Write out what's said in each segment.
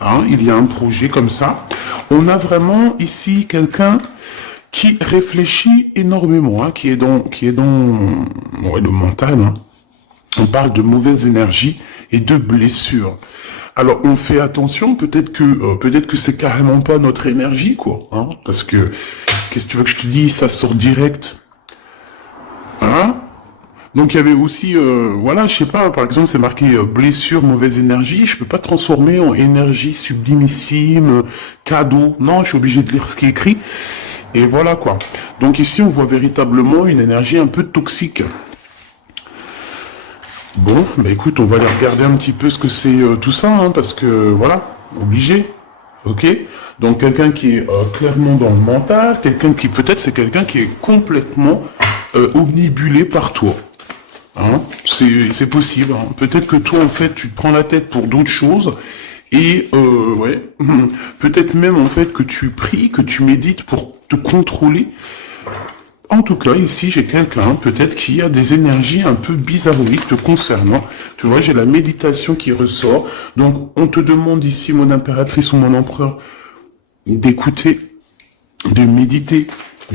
Hein, il y a un projet comme ça. On a vraiment ici quelqu'un qui réfléchit énormément, hein, qui est dans ouais, le mental. Hein. On parle de mauvaise énergie et de blessures. Alors on fait attention, peut-être que c'est carrément pas notre énergie, quoi. Hein, parce que qu'est-ce que tu veux que je te dise, ça sort direct. Hein? Donc il y avait aussi, voilà, je sais pas, par exemple, c'est marqué blessure, mauvaise énergie. Je peux pas transformer en énergie sublimissime, cadeau. Non, je suis obligé de lire ce qui est écrit. Et voilà quoi. Donc ici, on voit véritablement une énergie un peu toxique. Bon, bah écoute, on va aller regarder un petit peu ce que c'est tout ça, hein, parce que voilà, obligé. Ok? Donc quelqu'un qui est clairement dans le mental, quelqu'un qui peut-être c'est quelqu'un qui est complètement omnibulé par toi. Hein, c'est possible. Hein. Peut-être que toi, en fait, tu te prends la tête pour d'autres choses. Et ouais, peut-être même en fait que tu pries, que tu médites pour te contrôler. En tout cas, ici, j'ai quelqu'un, peut-être qui a des énergies un peu bizarroïdes te concernant. Tu vois, j'ai la méditation qui ressort. Donc, on te demande ici, mon impératrice ou mon empereur, d'écouter, de méditer,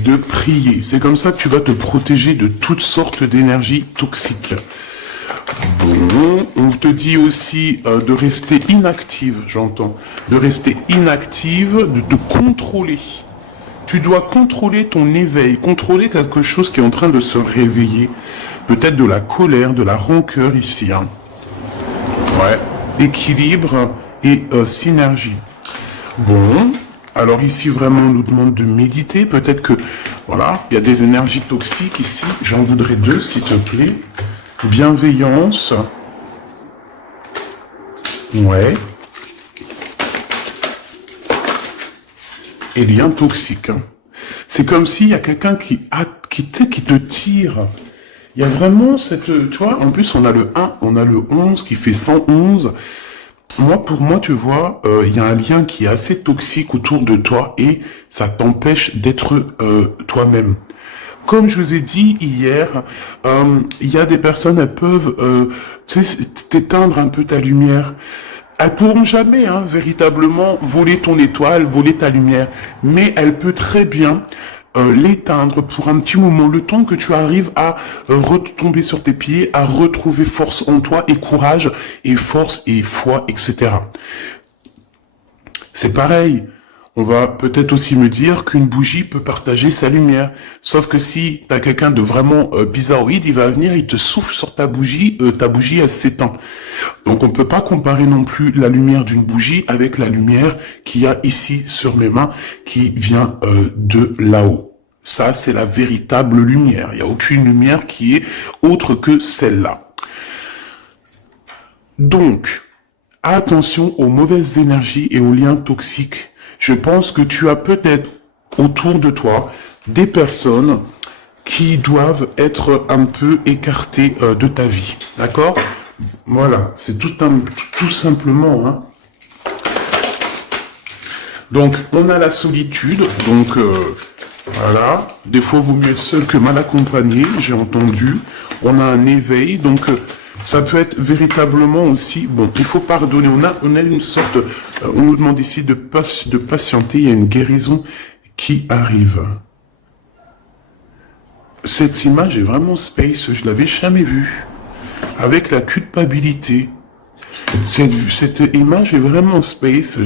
de prier. C'est comme ça que tu vas te protéger de toutes sortes d'énergies toxiques. Bon, on te dit aussi de rester inactive, j'entends. De rester inactive, de te contrôler. Tu dois contrôler ton éveil, contrôler quelque chose qui est en train de se réveiller. Peut-être de la colère, de la rancœur ici. Hein. Ouais, équilibre et synergie. Bon, alors ici vraiment on nous demande de méditer. Peut-être que, voilà, il y a des énergies toxiques ici. J'en voudrais 2, s'il te plaît. Bienveillance. Ouais. Et lien toxique. Hein. C'est comme s'il y a quelqu'un qui te tire. Il y a vraiment cette... Tu vois, en plus on a le 1, on a le 11 qui fait 111. Pour moi, tu vois, il y a un lien qui est assez toxique autour de toi et ça t'empêche d'être toi-même. Comme je vous ai dit hier, il y a des personnes, elles peuvent t'éteindre un peu ta lumière. Elles pourront jamais, hein, véritablement, voler ton étoile, voler ta lumière. Mais elles peuvent très bien l'éteindre pour un petit moment, le temps que tu arrives à retomber sur tes pieds, à retrouver force en toi et courage et force et foi, etc. C'est pareil. On va peut-être aussi me dire qu'une bougie peut partager sa lumière. Sauf que si t'as quelqu'un de vraiment bizarroïde, il va venir, il te souffle sur ta bougie elle s'éteint. Donc on ne peut pas comparer non plus la lumière d'une bougie avec la lumière qu'il y a ici sur mes mains, qui vient de là-haut. Ça, c'est la véritable lumière. Il n'y a aucune lumière qui est autre que celle-là. Donc, attention aux mauvaises énergies et aux liens toxiques. Je pense que tu as peut-être autour de toi des personnes qui doivent être un peu écartées de ta vie. D'accord? Voilà, c'est tout simplement. Hein. Donc, on a la solitude. Donc, voilà. Des fois, vaut mieux être seul que mal accompagné, j'ai entendu. On a un éveil. Donc, ça peut être véritablement aussi... Bon, il faut pardonner. On a une sorte... on nous demande ici de patienter. Il y a une guérison qui arrive. Cette image est vraiment space. Je l'avais jamais vue. Avec la culpabilité. Cette image est vraiment space.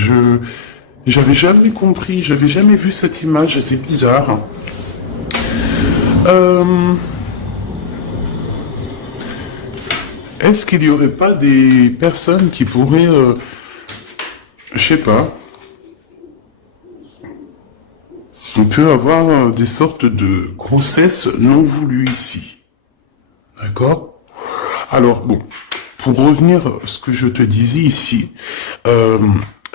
J'avais jamais compris. J'avais jamais vu cette image. C'est bizarre. Est-ce qu'il n'y aurait pas des personnes qui pourraient, je sais pas, on peut avoir des sortes de grossesses non voulues ici. D'accord? Alors, bon, pour revenir à ce que je te disais ici,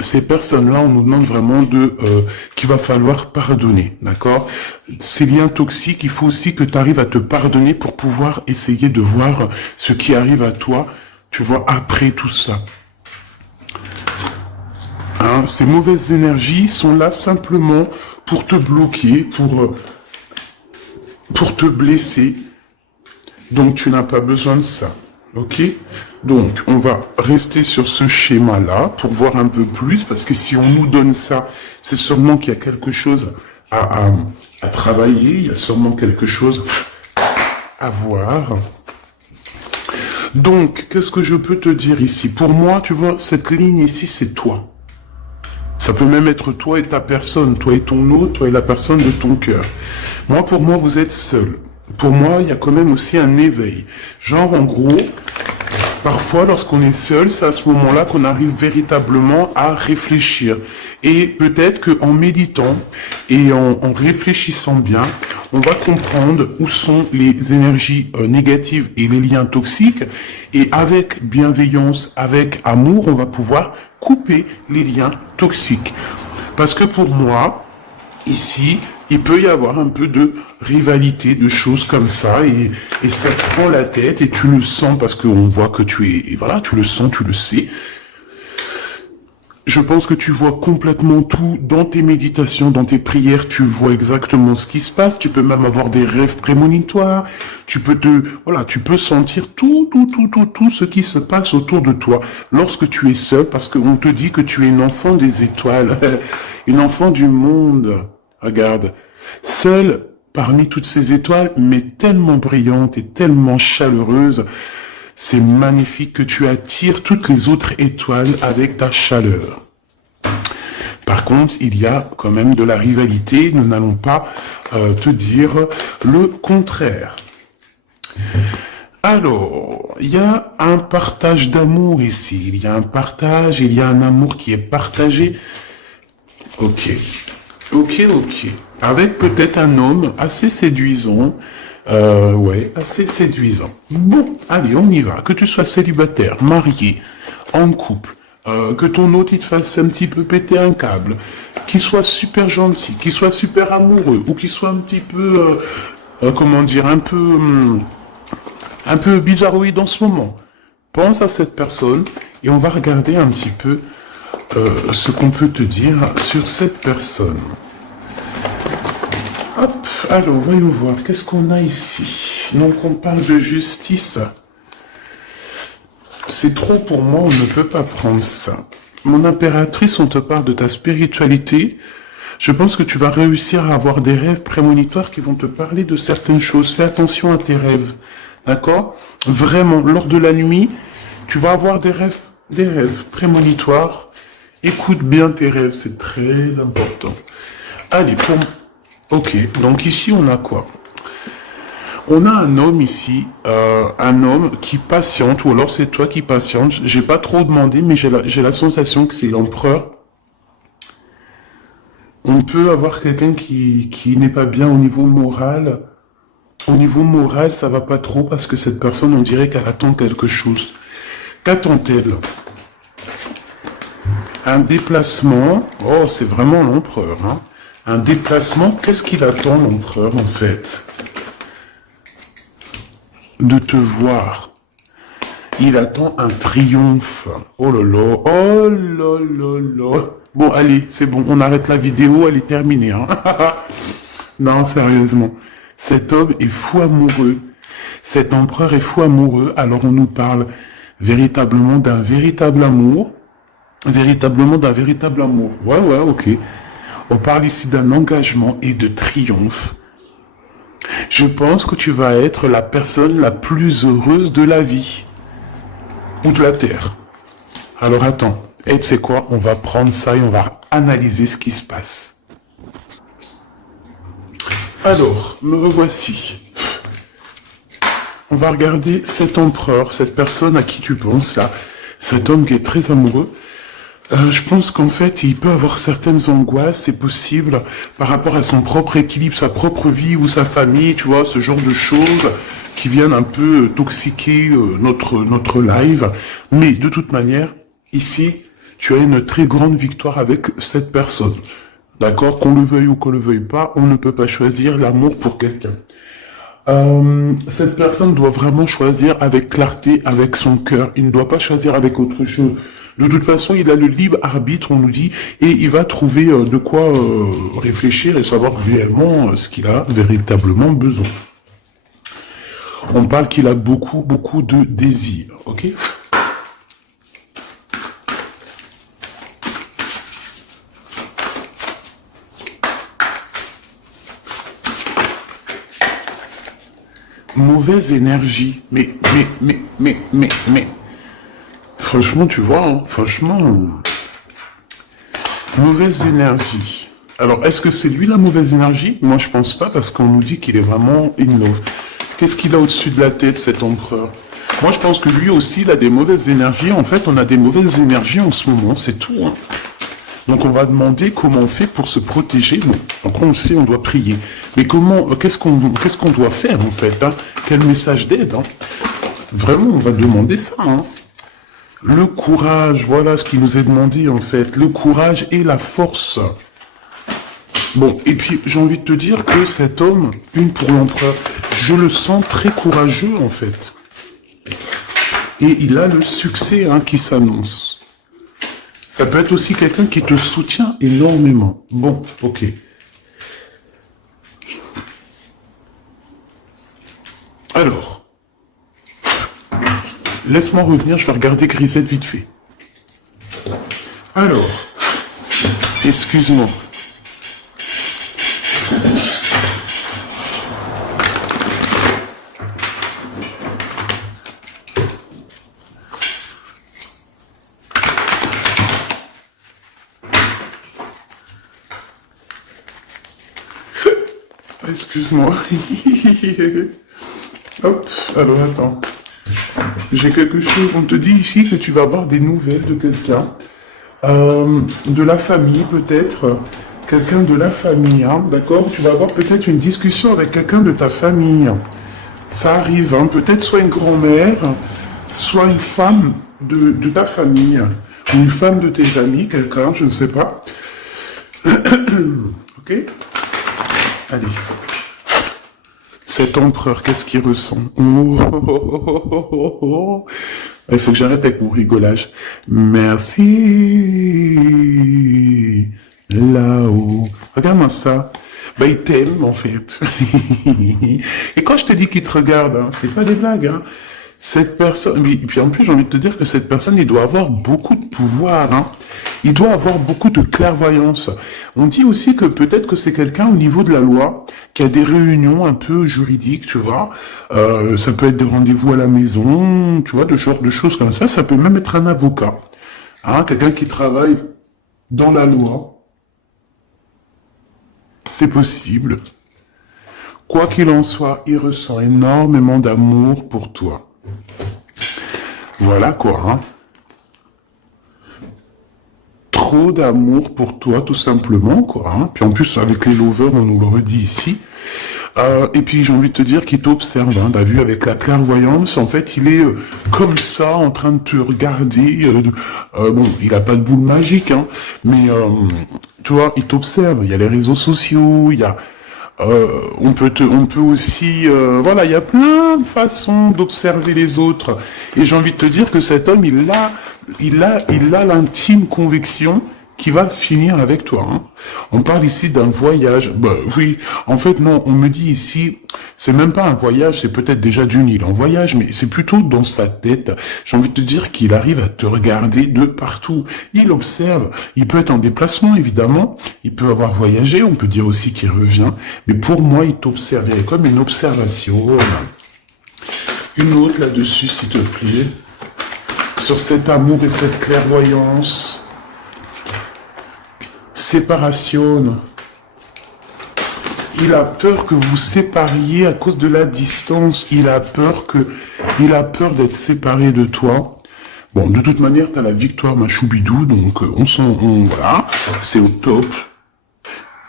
ces personnes-là, on nous demande vraiment qu'il va falloir pardonner, d'accord? Ces liens toxiques, il faut aussi que tu arrives à te pardonner pour pouvoir essayer de voir ce qui arrive à toi, tu vois, après tout ça. Hein, ces mauvaises énergies sont là simplement pour te bloquer, pour te blesser. Donc tu n'as pas besoin de ça, ok? Donc, on va rester sur ce schéma-là pour voir un peu plus, parce que si on nous donne ça, c'est sûrement qu'il y a quelque chose à travailler, il y a sûrement quelque chose à voir. Donc, qu'est-ce que je peux te dire ici? Pour moi, tu vois, cette ligne ici, c'est toi. Ça peut même être toi et ta personne, toi et ton autre, toi et la personne de ton cœur. Moi, pour moi, vous êtes seul. Pour moi, il y a quand même aussi un éveil. Genre, en gros, parfois, lorsqu'on est seul, c'est à ce moment-là qu'on arrive véritablement à réfléchir. Et peut-être qu'en méditant et en réfléchissant bien, on va comprendre où sont les énergies négatives et les liens toxiques. Et avec bienveillance, avec amour, on va pouvoir couper les liens toxiques. Parce que pour moi, ici, il peut y avoir un peu de rivalité, de choses comme ça, et ça te prend la tête, et tu le sens parce qu'on voit que tu es, et voilà, tu le sens, tu le sais. Je pense que tu vois complètement tout dans tes méditations, dans tes prières, tu vois exactement ce qui se passe, tu peux même avoir des rêves prémonitoires, tu peux tu peux sentir tout ce qui se passe autour de toi lorsque tu es seul, parce qu'on te dit que tu es une enfant des étoiles, une enfant du monde. Regarde, seule parmi toutes ces étoiles, mais tellement brillante et tellement chaleureuse, c'est magnifique que tu attires toutes les autres étoiles avec ta chaleur. Par contre, il y a quand même de la rivalité, nous n'allons pas te dire le contraire. Alors, il y a un partage d'amour ici, il y a un partage, il y a un amour qui est partagé. Ok. Avec peut-être un homme assez séduisant, assez séduisant. Bon, allez, on y va. Que tu sois célibataire, marié, en couple, que ton autre il te fasse un petit peu péter un câble, qu'il soit super gentil, qu'il soit super amoureux, ou qu'il soit un petit peu, un peu bizarroïde en ce moment. Pense à cette personne et on va regarder un petit peu ce qu'on peut te dire sur cette personne. Hop, alors voyons voir, qu'est-ce qu'on a ici? Donc on parle de justice. C'est trop pour moi, on ne peut pas prendre ça. Mon impératrice, on te parle de ta spiritualité. Je pense que tu vas réussir à avoir des rêves prémonitoires qui vont te parler de certaines choses. Fais attention à tes rêves, d'accord? Vraiment, lors de la nuit, tu vas avoir des rêves prémonitoires. Écoute bien tes rêves, c'est très important. Allez, ok, donc ici on a quoi? On a un homme ici, un homme qui patiente, ou alors c'est toi qui patiente. J'ai pas trop demandé, mais j'ai la sensation que c'est l'empereur. On peut avoir quelqu'un qui n'est pas bien au niveau moral. Au niveau moral, ça va pas trop parce que cette personne, on dirait qu'elle attend quelque chose. Qu'attend-elle? Un déplacement. Oh, c'est vraiment l'empereur, hein. Un déplacement, qu'est-ce qu'il attend, l'empereur, en fait? De te voir. Il attend un triomphe. Oh là là, oh là là là. Bon, allez, c'est bon, on arrête la vidéo, elle est terminée, hein. Non, sérieusement. Cet homme est fou amoureux. Cet empereur est fou amoureux, alors on nous parle véritablement d'un véritable amour. Véritablement d'un véritable amour. Ouais, ok. On parle ici d'un engagement et de triomphe. Je pense que tu vas être la personne la plus heureuse de la vie. Ou de la terre. Alors attends. Et tu sais quoi? On va prendre ça et on va analyser ce qui se passe. Alors, me revoici. On va regarder cet empereur, cette personne à qui tu penses là. Cet homme qui est très amoureux. Je pense qu'en fait, il peut avoir certaines angoisses, c'est possible, par rapport à son propre équilibre, sa propre vie ou sa famille, tu vois, ce genre de choses qui viennent un peu toxiquer notre live. Mais de toute manière, ici, tu as une très grande victoire avec cette personne. D'accord? Qu'on le veuille ou qu'on le veuille pas, on ne peut pas choisir l'amour pour quelqu'un. Cette personne doit vraiment choisir avec clarté, avec son cœur. Il ne doit pas choisir avec autre chose. De toute façon, il a le libre arbitre, on nous dit, et il va trouver de quoi réfléchir et savoir réellement ce qu'il a véritablement besoin. On parle qu'il a beaucoup de désirs, ok? Mauvaise énergie. Mais. Franchement, tu vois, hein, franchement, mauvaise énergie. Alors, est-ce que c'est lui la mauvaise énergie? Moi, je pense pas, parce qu'on nous dit qu'il est vraiment in love. Qu'est-ce qu'il a au-dessus de la tête, cet empereur? Moi, je pense que lui aussi, il a des mauvaises énergies. En fait, on a des mauvaises énergies en ce moment, c'est tout. Hein. Donc, on va demander comment on fait pour se protéger. Bon, donc on sait, on doit prier. Mais comment, qu'est-ce qu'on doit faire, en fait, hein? Quel message d'aide, hein? Vraiment, on va demander ça, hein. Le courage, voilà ce qui nous est demandé, en fait. Le courage et la force. Bon, et puis j'ai envie de te dire que cet homme, une pour l'empereur, je le sens très courageux en fait. Et il a le succès hein, qui s'annonce. Ça peut être aussi quelqu'un qui te soutient énormément. Bon, ok. Alors, laisse-moi revenir, je vais regarder Grisette vite fait. Alors, excuse-moi. Excuse-moi. Hop, alors attends. J'ai quelque chose. On te dit ici que tu vas avoir des nouvelles de quelqu'un. De la famille peut-être. Quelqu'un de la famille, hein, d'accord? Tu vas avoir peut-être une discussion avec quelqu'un de ta famille. Ça arrive, hein, peut-être soit une grand-mère, soit une femme de ta famille. Ou une femme de tes amis, quelqu'un, je ne sais pas. Ok? Allez. Cet empereur, qu'est-ce qu'il ressent? Oh. Il faut que j'arrête avec mon rigolage. Merci. Là-haut. Regarde-moi ça. Ben, il t'aime, en fait. Et quand je te dis qu'il te regarde, hein, c'est pas des blagues, hein. Cette personne, et puis en plus, j'ai envie de te dire que cette personne, il doit avoir beaucoup de pouvoir, hein. Il doit avoir beaucoup de clairvoyance. On dit aussi que peut-être que c'est quelqu'un au niveau de la loi qui a des réunions un peu juridiques, tu vois. Ça peut être des rendez-vous à la maison, tu vois, de genre de choses comme ça. Ça peut même être un avocat, hein, quelqu'un qui travaille dans la loi. C'est possible. Quoi qu'il en soit, il ressent énormément d'amour pour toi. Voilà quoi, hein. Trop d'amour pour toi, tout simplement, quoi. Hein. Puis en plus, avec les lovers, on nous le redit ici. Et puis j'ai envie de te dire qu'il t'observe, hein, t'as vu, avec la clairvoyance, en fait, il est comme ça, en train de te regarder. Bon, il a pas de boule magique, hein, mais tu vois, il t'observe. Il y a les réseaux sociaux, il y a on peut aussi, voilà, il y a plein de façons d'observer les autres. Et j'ai envie de te dire que cet homme, il a l'intime conviction qu'il va finir avec toi. Hein. On parle ici d'un voyage. Bah oui, en fait non, on me dit ici, c'est même pas un voyage, c'est peut-être déjà d'une île en voyage, mais c'est plutôt dans sa tête. J'ai envie de te dire qu'il arrive à te regarder de partout. Il observe. Il peut être en déplacement, évidemment. Il peut avoir voyagé. On peut dire aussi qu'il revient. Mais pour moi, il t'observe. Il y a comme une observation. Une autre là-dessus, s'il te plaît. Sur cet amour et cette clairvoyance. Séparation. Il a peur que vous sépariez à cause de la distance. Il a peur d'être séparé de toi. Bon, de toute manière, t'as la victoire, ma choubidou, donc voilà, c'est au top.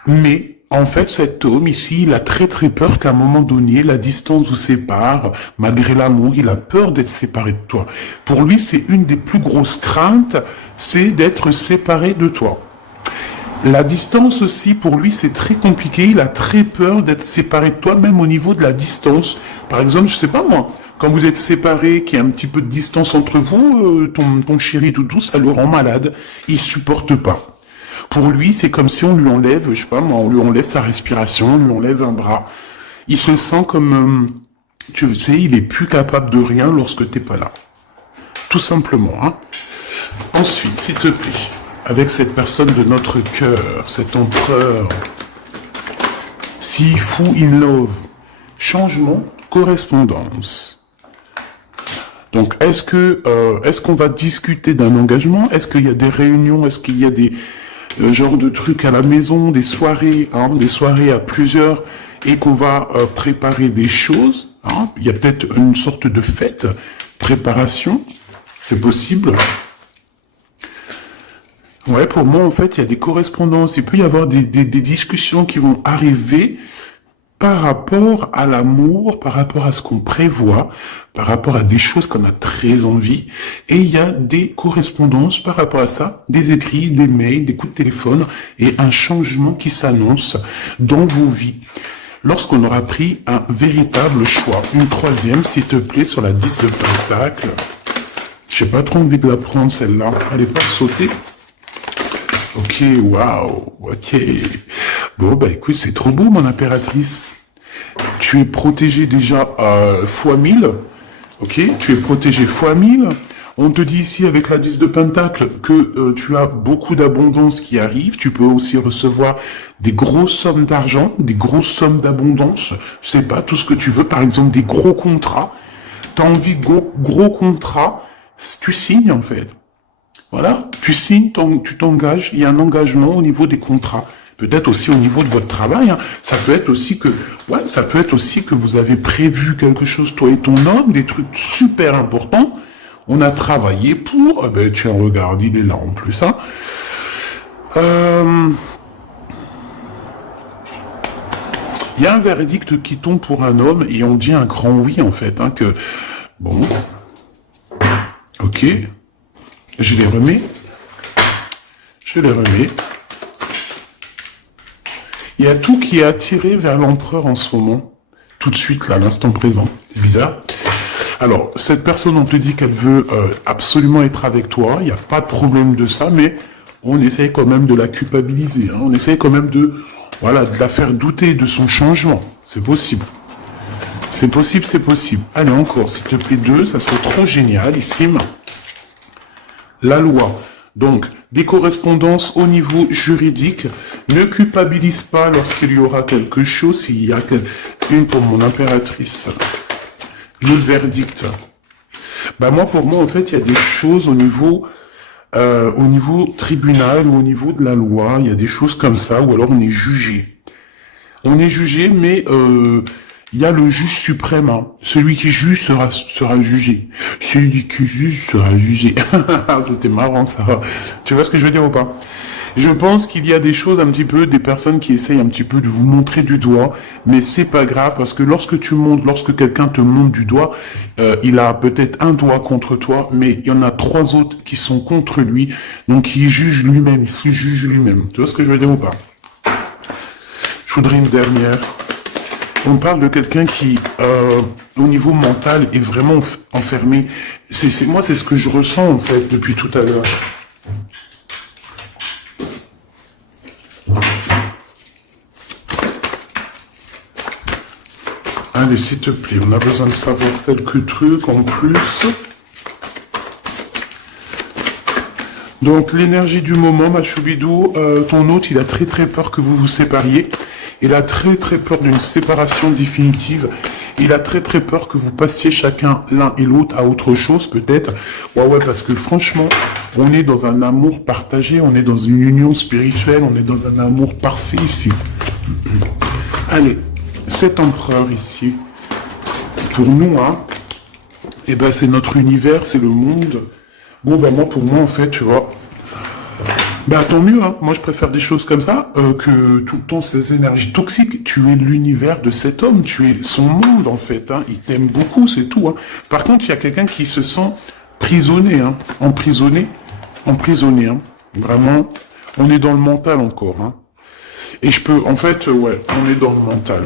Mais, en fait, cet homme ici, il a très très peur qu'à un moment donné, la distance vous sépare, malgré l'amour, il a peur d'être séparé de toi. Pour lui, c'est une des plus grosses craintes, c'est d'être séparé de toi. La distance aussi, pour lui, c'est très compliqué. Il a très peur d'être séparé de toi, même au niveau de la distance. Par exemple, je sais pas moi, quand vous êtes séparés, qu'il y a un petit peu de distance entre vous, ton chéri toutou, ça le rend malade. Il supporte pas. Pour lui, c'est comme si on lui enlève, je sais pas moi, on lui enlève sa respiration, on lui enlève un bras. Il se sent comme, tu sais, il est plus capable de rien lorsque t'es pas là. Tout simplement, hein. Ensuite, s'il te plaît. Avec cette personne de notre cœur, cet empereur, si fou in love, changement, correspondance. Donc, est-ce qu'on va discuter d'un engagement? Est-ce qu'il y a des réunions? Est-ce qu'il y a des genres de trucs à la maison, des soirées à plusieurs, et qu'on va préparer des choses, hein? Il y a peut-être une sorte de fête, préparation, c'est possible. Ouais, pour moi, en fait, il y a des correspondances. Il peut y avoir des discussions qui vont arriver par rapport à l'amour, par rapport à ce qu'on prévoit, par rapport à des choses qu'on a très envie. Et il y a des correspondances par rapport à ça, des écrits, des mails, des coups de téléphone et un changement qui s'annonce dans vos vies. Lorsqu'on aura pris un véritable choix. Une troisième, s'il te plaît, sur la 10 de pentacle. J'ai pas trop envie de la prendre, celle-là. Elle est pas sautée. Ok, waouh, ok. Bon, bah écoute, c'est trop beau, mon impératrice. Tu es protégé déjà fois 1000. Ok, tu es protégé fois 1000. On te dit ici, avec la 10 de pentacle, que tu as beaucoup d'abondance qui arrive. Tu peux aussi recevoir des grosses sommes d'argent, des grosses sommes d'abondance. Je sais pas, tout ce que tu veux. Par exemple, des gros contrats. Tu as envie de gros contrats. Tu signes, en fait. Voilà, tu signes, tu t'engages, il y a un engagement au niveau des contrats. Peut-être aussi au niveau de votre travail, hein. Ça peut être aussi que vous avez prévu quelque chose, toi et ton homme, des trucs super importants. On a travaillé pour, ben tiens, regarde, il est là en plus, hein. Il y a un verdict qui tombe pour un homme et on dit un grand oui, en fait, hein, que, bon, ok. Je les remets. Il y a tout qui est attiré vers l'empereur en ce moment. Tout de suite, là, à l'instant présent. C'est bizarre. Alors, cette personne, on te dit qu'elle veut absolument être avec toi. Il n'y a pas de problème de ça, mais on essaye quand même de la culpabiliser. Hein. On essaye quand même de la faire douter de son changement. C'est possible. C'est possible. Allez, encore, s'il te plaît, 2, ça serait trop génialissime. La loi. Donc, des correspondances au niveau juridique. Ne culpabilise pas lorsqu'il y aura quelque chose, s'il y a une pour mon impératrice. Le verdict. Bah pour moi, en fait, il y a des choses au niveau tribunal ou au niveau de la loi. Il y a des choses comme ça, ou alors on est jugé. On est jugé, mais il y a le juge suprême. Hein. Celui qui juge sera jugé. Celui qui juge sera jugé. C'était marrant ça. Tu vois ce que je veux dire ou pas? Je pense qu'il y a des choses un petit peu, des personnes qui essayent un petit peu de vous montrer du doigt, mais c'est pas grave parce que lorsque quelqu'un te montre du doigt, il a peut-être un doigt contre toi, mais il y en a 3 autres qui sont contre lui, donc il juge lui-même, il se juge lui-même. Tu vois ce que je veux dire ou pas? Je voudrais une dernière. On parle de quelqu'un qui, au niveau mental, est vraiment enfermé. Moi, c'est ce que je ressens, en fait, depuis tout à l'heure. Allez, s'il te plaît, on a besoin de savoir quelques trucs en plus. Donc, l'énergie du moment, ma choubidou, ton hôte, il a très très peur que vous vous sépariez. Il a très très peur d'une séparation définitive. Il a très très peur que vous passiez chacun l'un et l'autre à autre chose peut-être. Ouais, parce que franchement, on est dans un amour partagé, on est dans une union spirituelle, on est dans un amour parfait ici. Allez, cet empereur ici, pour nous, hein, eh ben c'est notre univers, c'est le monde. Bon, pour moi, en fait, tu vois, tant mieux, hein. Moi je préfère des choses comme ça que tout le temps ces énergies toxiques. Tu es l'univers de cet homme, tu es son monde en fait, hein. Il t'aime beaucoup, c'est tout. Hein. Par contre, il y a quelqu'un qui se sent prisonnier, hein. emprisonné. Vraiment, on est dans le mental encore. Hein. Et on est dans le mental.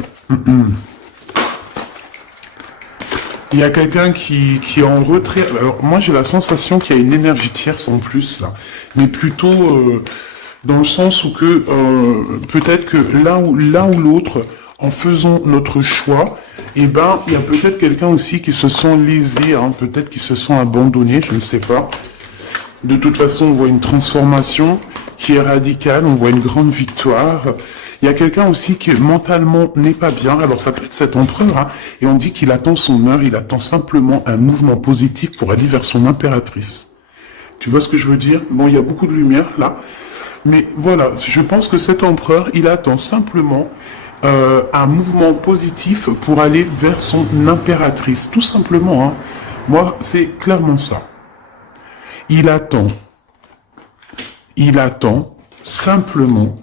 Il y a quelqu'un qui est en retrait. Alors moi j'ai la sensation qu'il y a une énergie tierce en plus là, mais plutôt dans le sens où que peut-être que l'un ou l'autre, en faisant notre choix, il y a peut-être quelqu'un aussi qui se sent lésé, hein, peut-être qui se sent abandonné, je ne sais pas. De toute façon, on voit une transformation qui est radicale, on voit une grande victoire. Il y a quelqu'un aussi qui mentalement n'est pas bien. Alors ça peut être cet empereur, hein, et on dit qu'il attend son heure, il attend simplement un mouvement positif pour aller vers son impératrice. Tu vois ce que je veux dire? Bon, il y a beaucoup de lumière là, mais voilà, je pense que cet empereur, il attend simplement un mouvement positif pour aller vers son impératrice, tout simplement. Hein. Moi, c'est clairement ça. Il attend simplement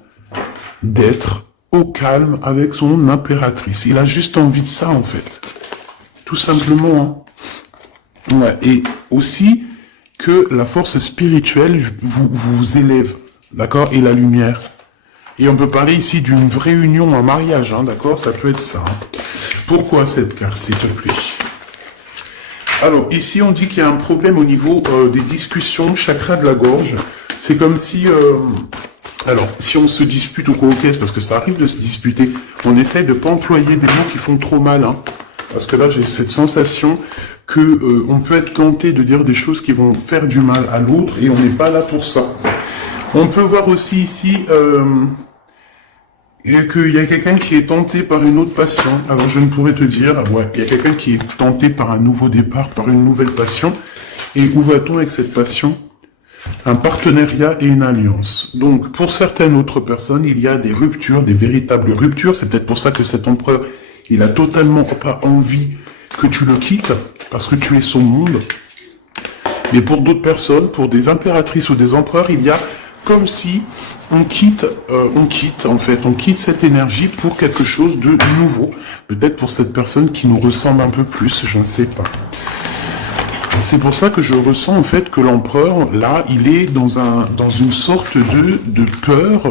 d'être au calme avec son impératrice. Il a juste envie de ça, en fait. Tout simplement. Hein. Ouais. Et aussi que la force spirituelle vous élève, d'accord, et la lumière. Et on peut parler ici d'une vraie union, un mariage, hein, d'accord, ça peut être ça. Hein. Pourquoi cette carte, s'il te plaît? Alors, ici, on dit qu'il y a un problème au niveau des discussions, chakra de la gorge. C'est comme si... alors, si on se dispute ou quoi, ok, parce que ça arrive de se disputer, on essaye de ne pas employer des mots qui font trop mal. Hein, parce que là, j'ai cette sensation que on peut être tenté de dire des choses qui vont faire du mal à l'autre, et on n'est pas là pour ça. On peut voir aussi ici... et qu'il y a quelqu'un qui est tenté par une autre passion. Alors je ne pourrais te dire, ouais, il y a quelqu'un qui est tenté par un nouveau départ, par une nouvelle passion. Et où va-t-on avec cette passion? Un partenariat et une alliance. Donc pour certaines autres personnes, il y a des ruptures, des véritables ruptures. C'est peut-être pour ça que cet empereur, il a totalement pas envie que tu le quittes, parce que tu es son monde. Mais pour d'autres personnes, pour des impératrices ou des empereurs, il y a comme si on quitte cette énergie pour quelque chose de nouveau. Peut-être pour cette personne qui nous ressemble un peu plus, je ne sais pas. C'est pour ça que je ressens en fait que l'empereur, là, il est dans une sorte de peur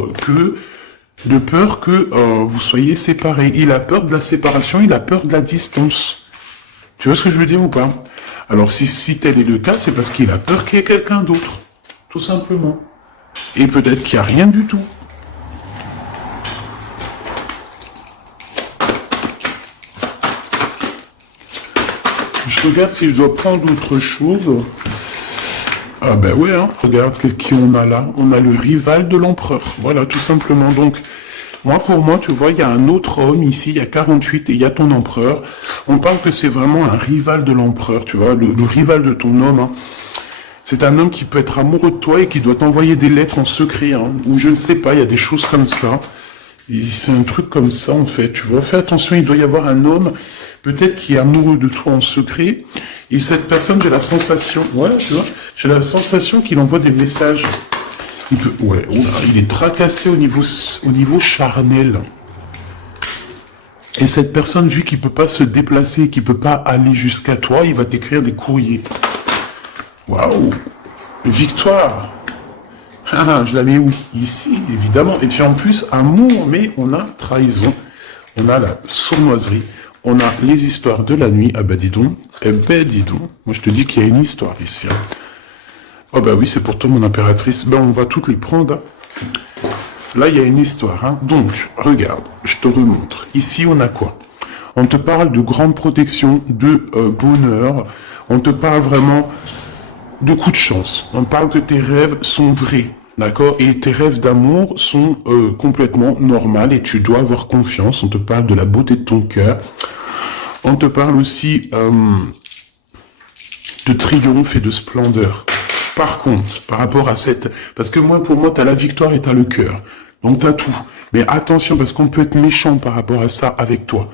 que vous soyez séparés. Il a peur de la séparation, il a peur de la distance. Tu vois ce que je veux dire ou pas? Alors si tel est le cas, c'est parce qu'il a peur qu'il y ait quelqu'un d'autre. Tout simplement. Et peut-être qu'il n'y a rien du tout. Je regarde si je dois prendre autre chose. Ah ben oui, hein, regarde qui on a là. On a le rival de l'empereur. Voilà, tout simplement. Donc, pour moi, tu vois, il y a un autre homme ici, il y a 48 et il y a ton empereur. On parle que c'est vraiment un rival de l'empereur, tu vois, le rival de ton homme, hein. C'est un homme qui peut être amoureux de toi et qui doit t'envoyer des lettres en secret, hein, ou je ne sais pas, il y a des choses comme ça. C'est un truc comme ça, en fait, tu vois. Fais attention, il doit y avoir un homme, peut-être qui est amoureux de toi en secret, et cette personne, j'ai la sensation, ouais, tu vois, j'ai la sensation qu'il envoie des messages. Il peut, ouais, il est tracassé au niveau charnel. Et cette personne, vu qu'il peut pas se déplacer, qu'il peut pas aller jusqu'à toi, il va t'écrire des courriers. Waouh! Victoire! Ah, je la mets où? Ici, évidemment. Et puis en plus, amour, mais on a trahison. On a la sournoiserie. On a les histoires de la nuit. Ah bah dis donc. Eh ben dis donc. Moi je te dis qu'il y a une histoire ici. Hein. Oh bah oui, c'est pourtant mon impératrice. Ben on va toutes les prendre. Hein. Là, il y a une histoire. Hein. Donc, regarde, je te remontre. Ici, on a quoi? On te parle de grande protection, de bonheur. On te parle vraiment... de coups de chance. On parle que tes rêves sont vrais, d'accord? Et tes rêves d'amour sont complètement normaux et tu dois avoir confiance. On te parle de la beauté de ton cœur. On te parle aussi de triomphe et de splendeur. Par contre, par rapport à cette... Parce que pour moi, t'as la victoire et t'as le cœur. Donc t'as tout. Mais attention, parce qu'on peut être méchant par rapport à ça avec toi.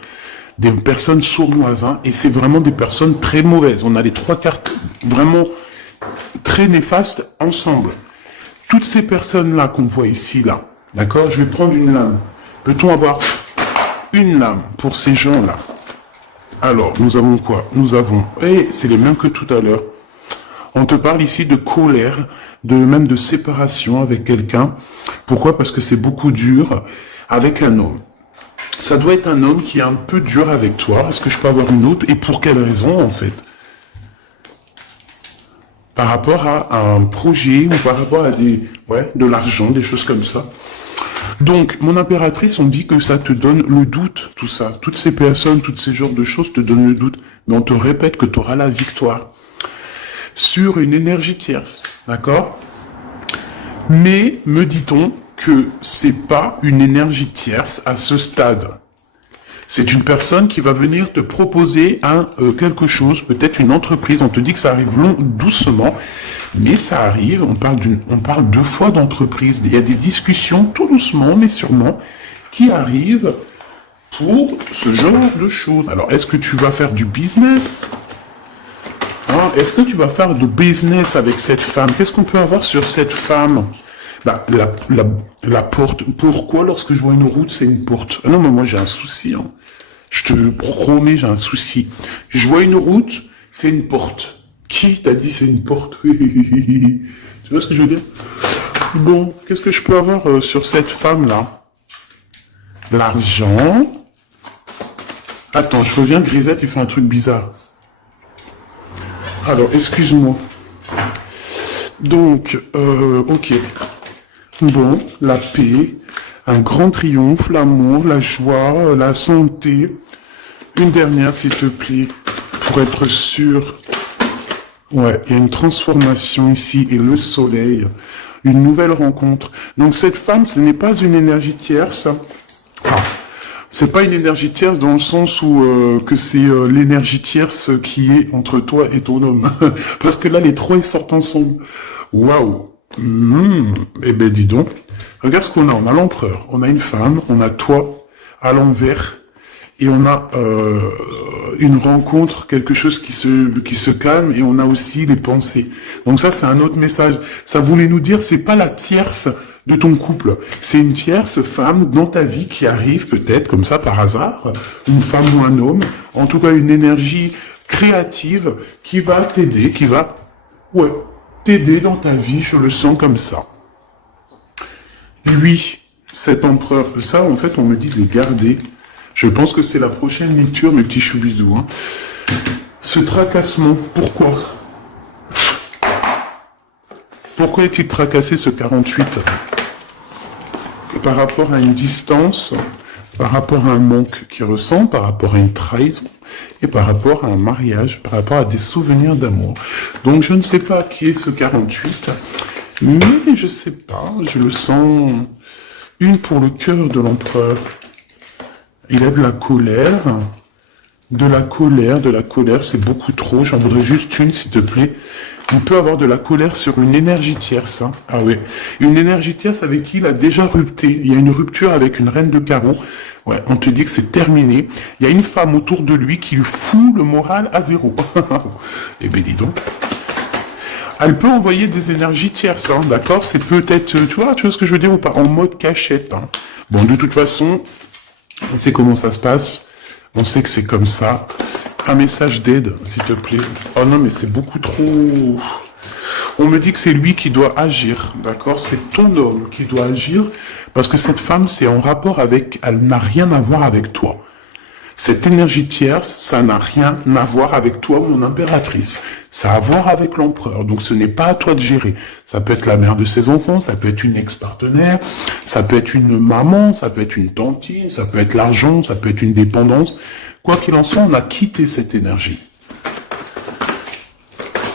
Des personnes sournoises, hein, et c'est vraiment des personnes très mauvaises. On a les 3 cartes vraiment... très néfastes ensemble. Toutes ces personnes-là qu'on voit ici, là, d'accord? Je vais prendre une lame. Peut-on avoir une lame pour ces gens-là? Alors, nous avons quoi? Nous avons, et c'est les mêmes que tout à l'heure. On te parle ici de colère, même de séparation avec quelqu'un. Pourquoi? Parce que c'est beaucoup dur avec un homme. Ça doit être un homme qui est un peu dur avec toi. Est-ce que je peux avoir une autre? Et pour quelle raison, en fait? Par rapport à un projet ou par rapport à de l'argent, des choses comme ça. Donc, mon impératrice, on dit que ça te donne le doute, tout ça. Toutes ces personnes, tous ces genres de choses te donnent le doute. Mais on te répète que tu auras la victoire sur une énergie tierce, d'accord? Mais, me dit-on que c'est pas une énergie tierce à ce stade. C'est une personne qui va venir te proposer quelque chose, peut-être une entreprise. On te dit que ça arrive doucement, mais ça arrive. On parle 2 fois d'entreprise. Il y a des discussions tout doucement, mais sûrement, qui arrivent pour ce genre de choses. Alors, est-ce que tu vas faire du business? Est-ce que tu vas faire du business avec cette femme? Qu'est-ce qu'on peut avoir sur cette femme? Bah, la porte. Pourquoi, lorsque je vois une route, c'est une porte? Ah non, mais moi, j'ai un souci. Je te promets, j'ai un souci. Je vois une route, c'est une porte. Qui t'a dit c'est une porte? Tu vois ce que je veux dire? Bon, qu'est-ce que je peux avoir sur cette femme-là? L'argent. Attends, je reviens, Grisette, il fait un truc bizarre. Alors, excuse-moi. Donc, ok. Bon, la paix, un grand triomphe, l'amour, la joie, la santé. Une dernière, s'il te plaît, pour être sûr. Ouais, il y a une transformation ici et le soleil. Une nouvelle rencontre. Donc, cette femme, ce n'est pas une énergie tierce. Enfin, c'est pas une énergie tierce dans le sens où que c'est l'énergie tierce qui est entre toi et ton homme. Parce que là, les 3, ils sortent ensemble. Waouh. Eh ben, dis donc. Regarde ce qu'on a. On a l'empereur, on a une femme, on a toi à l'envers, et on a une rencontre, quelque chose qui se calme, et on a aussi les pensées. Donc ça, c'est un autre message. Ça voulait nous dire, c'est pas la tierce de ton couple. C'est une tierce femme dans ta vie qui arrive peut-être comme ça par hasard, une femme ou un homme, en tout cas une énergie créative qui va t'aider, qui va t'aider dans ta vie, je le sens comme ça. Lui, cet empereur, ça en fait on me dit de les garder. Je pense que c'est la prochaine lecture, mes petits choubidous. Ce tracassement, pourquoi? Pourquoi est-il tracassé ce 48? Par rapport à une distance, par rapport à un manque qu'il ressent, par rapport à une trahison, et par rapport à un mariage, par rapport à des souvenirs d'amour. Donc je ne sais pas qui est ce 48, mais je sais pas, je le sens. Une pour le cœur de l'empereur. Il a de la colère, c'est beaucoup trop. J'en voudrais juste une, s'il te plaît. On peut avoir de la colère sur une énergie tierce. Ah oui, une énergie tierce avec qui il a déjà rupté. Il y a une rupture avec une reine de carreau. Ouais, on te dit que c'est terminé. Il y a une femme autour de lui qui lui fout le moral à 0. Eh ben dis donc. Elle peut envoyer des énergies tierces, d'accord? C'est peut-être, tu vois ce que je veux dire ou pas? En mode cachette. Bon, de toute façon, on sait comment ça se passe. On sait que c'est comme ça. Un message d'aide, s'il te plaît. Oh non, mais c'est beaucoup trop... On me dit que c'est lui qui doit agir, d'accord? C'est ton homme qui doit agir, parce que cette femme, c'est en rapport avec... Elle n'a rien à voir avec toi. Cette énergie tierce, ça n'a rien à voir avec toi, mon impératrice. Ça a à voir avec l'empereur, donc ce n'est pas à toi de gérer. Ça peut être la mère de ses enfants, ça peut être une ex-partenaire, ça peut être une maman, ça peut être une tantine, ça peut être l'argent, ça peut être une dépendance. Quoi qu'il en soit, on a quitté cette énergie.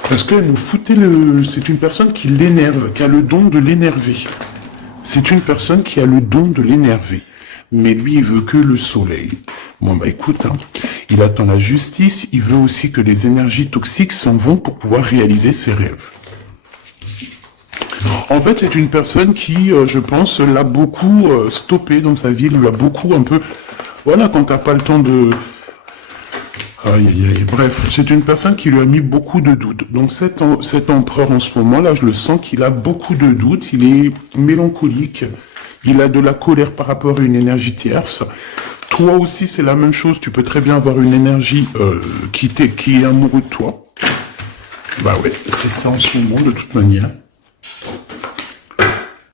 Parce qu'elle nous foutait le... C'est une personne qui l'énerve, qui a le don de l'énerver. C'est une personne qui a le don de l'énerver. Mais lui, il veut que le soleil. Bon, bah écoute, il attend la justice, il veut aussi que les énergies toxiques s'en vont pour pouvoir réaliser ses rêves. En fait, c'est une personne qui, je pense, l'a beaucoup stoppé dans sa vie, lui a beaucoup un peu... Voilà, quand t'as pas le temps de... Bref, c'est une personne qui lui a mis beaucoup de doutes. Donc cet empereur en ce moment-là, je le sens qu'il a beaucoup de doutes, il est mélancolique, il a de la colère par rapport à une énergie tierce. Toi aussi, c'est la même chose, tu peux très bien avoir une énergie qui est amoureux de toi. Bah ouais, c'est ça en ce moment de toute manière.